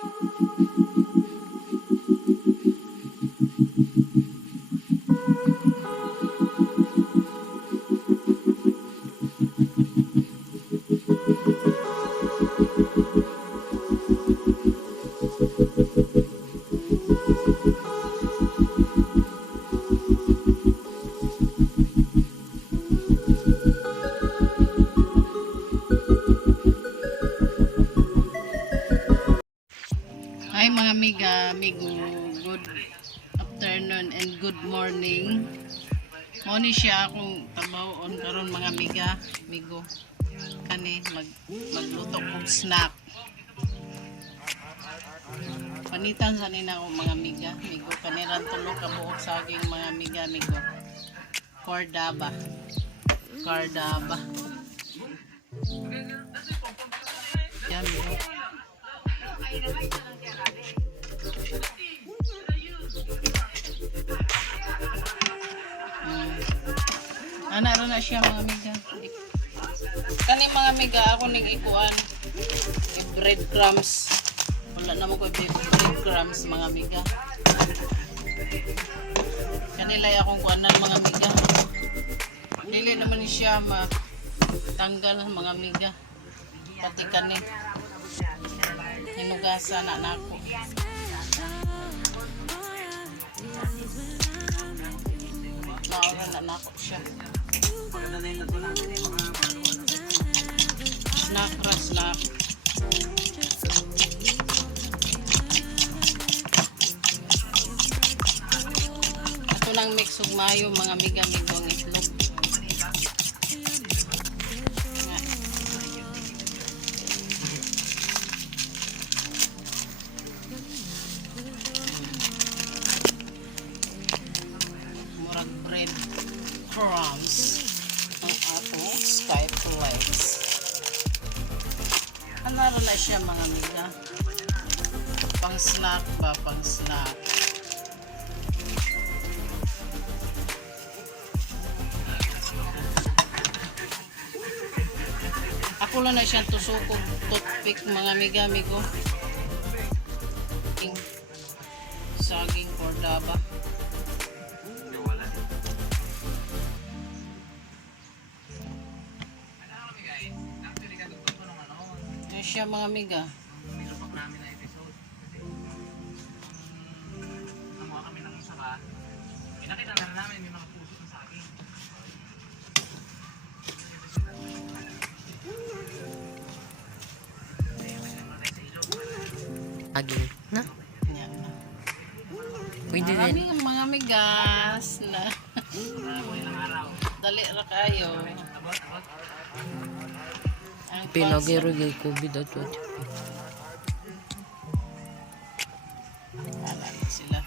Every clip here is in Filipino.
Hi mga amigo, good afternoon and good morning. Mao ni siya akong tabawon karon mga amigo. Kani magluto kog snack. Panitan sa nina ako mga amigo. Kanilang tulo ka buok saging mga amigo. Cordaba. Yan amigo. Ana na siya mga amiga. Kani mga amiga ako ning ikuan. Breadcrumbs. Wala naman ko breadcrumbs mga amiga. Kanila akong kuanan mga amiga. Dili naman ni siya matanggal mga amiga. Pati kani hinugasan na nako. Naura na nako siya. Snack. Ito nang mix ug mayo mga amigo ang itlog. Murag bread crumbs ang atong sky flakes. Ano na siya mga amiga? Pang snack. Ako lang na siyang tusukog toothpick mga amigo. Saging cordaba. Yan siya mga amiga. Aging na? Yan na. Pwede din. Maraming mga amigas na. Dali ra kayo. Pinagiro yung COVID at what. Wala na sila.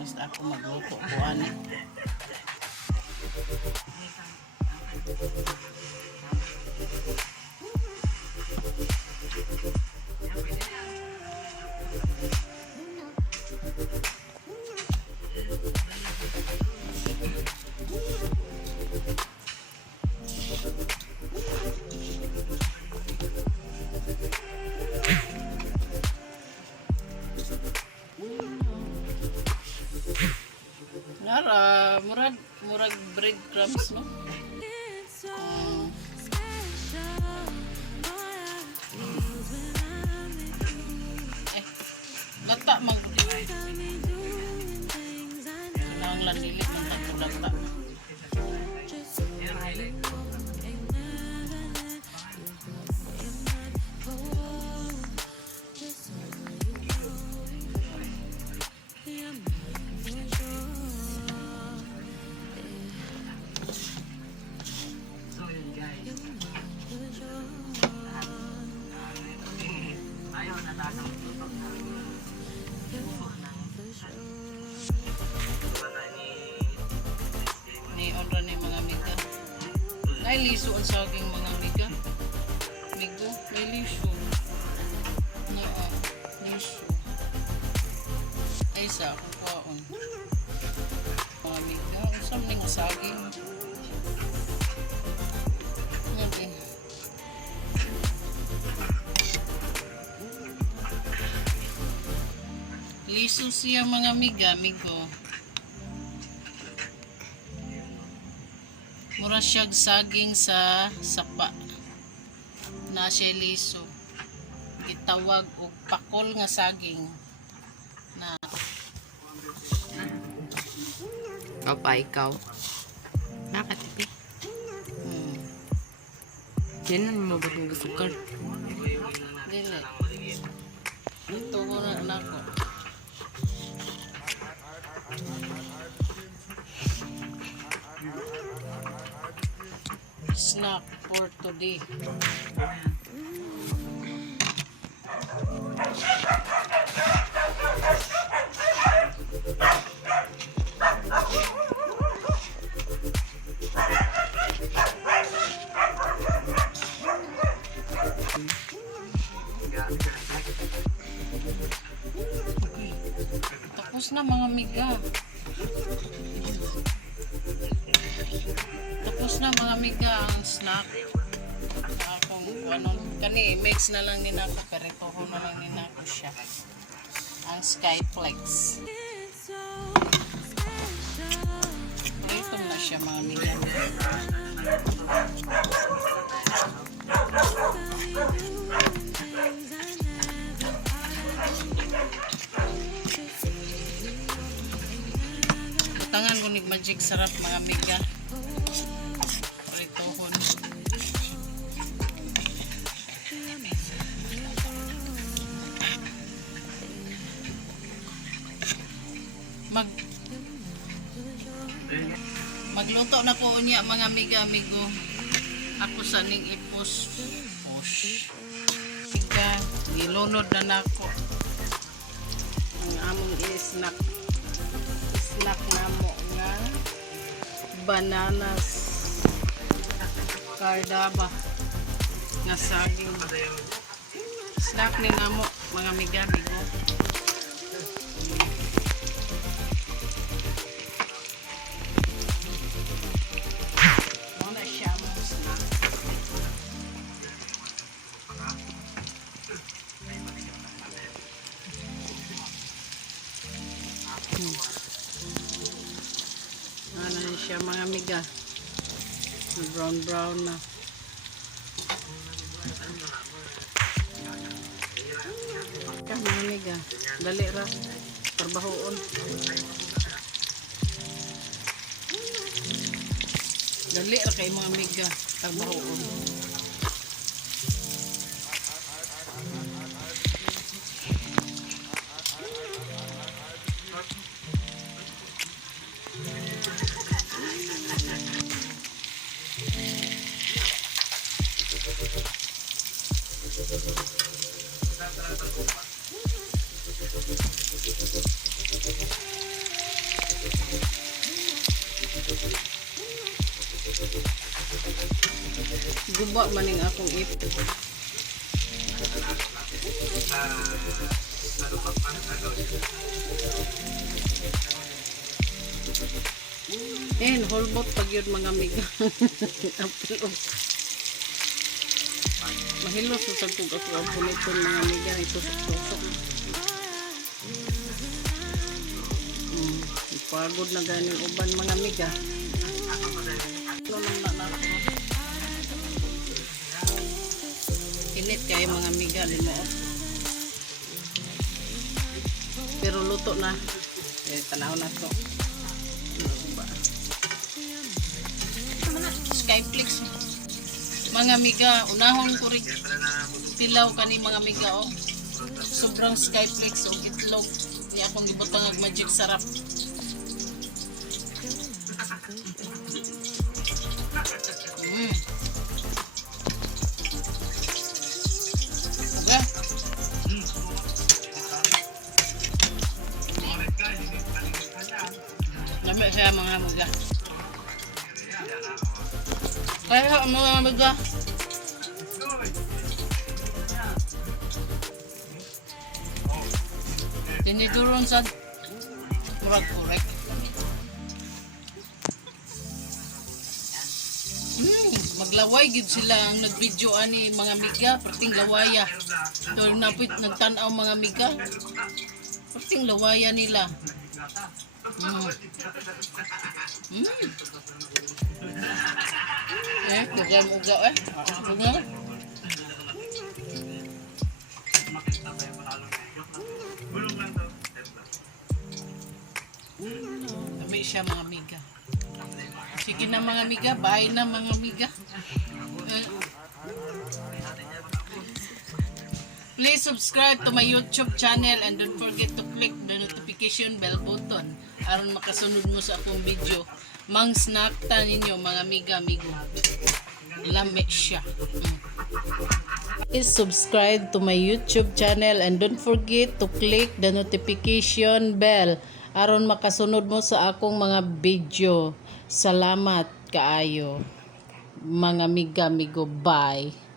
Basta ako magluto po ani. Nara, murag breadcrumbs no. Lata mag. Nang landilit man tato lata. Ni-on ni mga amiga. Ay liso ang saging mga amiga. Amigo, may liso. Liso. Ay sa kukuhaon. Mga amiga, usam ning saging. Ngayon. Liso siya mga miga, migo. Mura siyag saging sa sapa. Na siya liso. Gitawag og pakol nga saging. Na Opa, ikaw. Nakatipi. Yan mo ba itong sukar? dili. Ito ko na nako. Snack for today. Tapos na mga miga. Tapos na mga miga ang snack. Akong ano, kani mix na lang din ako, perito ko na lang din ako siya. Ang Skyflex. Ito na siya mga miga. Tangan ko ni magic sarap mga miga. Pritohon. Magluto na ko unya mga miga migo. Ako sa ning push. Miga, gilunod na nako. Ang among snack namo nga bananas cardaba nga saging. Snack ni namo mga miga migo. Wala siya mo snack. Ano na siya mga miga. Brown na. Ka mga miga. Dali ra. Trabahoon. Dali ra kay mga miga. Trabahoon. Guba maning akong ip. Holbot pag yun mga miga. Mahilo sa sagtog ako ang puniton mga miga. Ito tusok-tusok. Pagod na ganing uban mga miga. Ano lang na ako. Init kayo mga miga. Limuot. Pero luto na. Tanaw na to. Skyflex mga miga, unahon ko rin tilaw kani mga miga oh. Sobrang Skyflex o itlog di akong gibutang ag magic sarap. Lami siya mga miga. Kaya mga miga. Tiniduron sa murag korek. Maglaway gid sila ang nagvideo ani mga miga, perting lawaya. Dol napit nagtan-aw mga miga. Kasing lawayan nila. Dugang uga eh. Dugang. Dami siya mga amiga. Sige na mga amiga, bye na mga amiga. Please subscribe to my YouTube channel and don't forget to click the notification bell button aron makasunod mo sa akong video. Mang snack ta ninyo mga amiga amigo. Lami siya. Please subscribe to my YouTube channel and don't forget to click the notification bell aron makasunod mo sa akong mga video. Salamat kaayo mga amiga amigo. Bye.